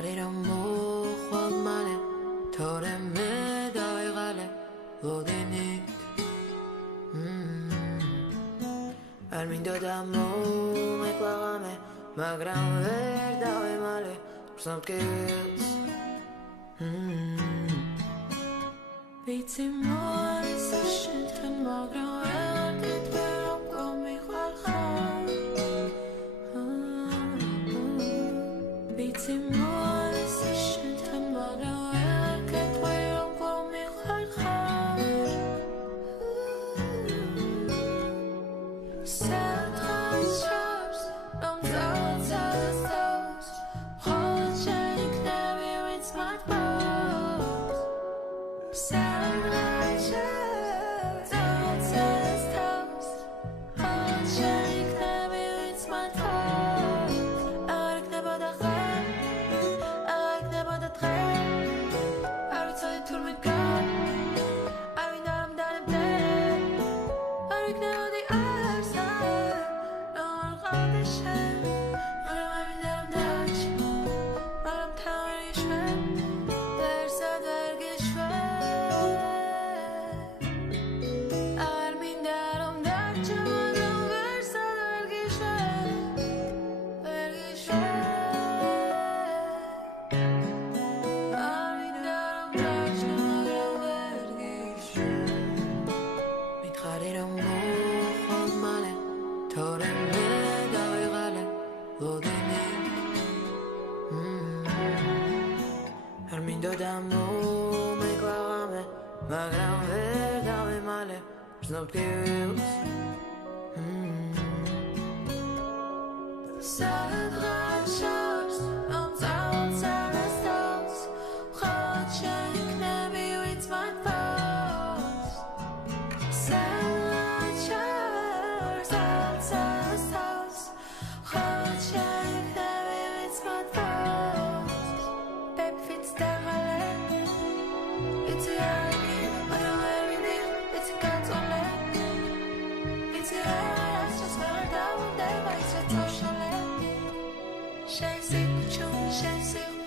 მითხარი რომ მოხვალ მალე თორე მე დავიღალე ლოდინით არ მინდოდა მომეკლაღამე მაგრამ ვერ დავემალე ბრსნობკილს ვიცი მოარისა შენთან მაგრამ ვერ გიტყვი რომ გომიყვარ ხარ ვიცი მოარისა შენთან მაგრამ ვერ გიტყვი რომ გომიყვარ ხარ სადღაც რომ ძალაცალას თავს მხოლოდ შენ იქნები ვინც მათბობს სადღაც ძალაცალას თავს მხოლოდ შენ იქნები ვინც მათბობს არ იქნებოდა ხე არ იქნებოდა დღე არ ვიცოდი თურმე გან არ მინდა რომ დანებდე არ იქნებოდი არც მითხარი რომ მოხვალ მალე თორე მე დავიღალე ლოდინით არ მინდოდა მომეკლაღამე მაგრამ ვერ დავემალე ბრსნობკილს სადღაც რომ ძალაცალას თავს მხოლოდ შენ იქნები ვინც მათბობს სადღაც ძალაცალას თავს მხოლოდ შენ იქნები ვინც მათბობს Baby fits დაღალე ვიცი არ მაგრამ ვერ ვიდიხ ვიცი გაწოლე ვიცი არას ჩას ვერ დავუნდება ისე წოშალე შენ სიჩუმ შენ სიჩუმ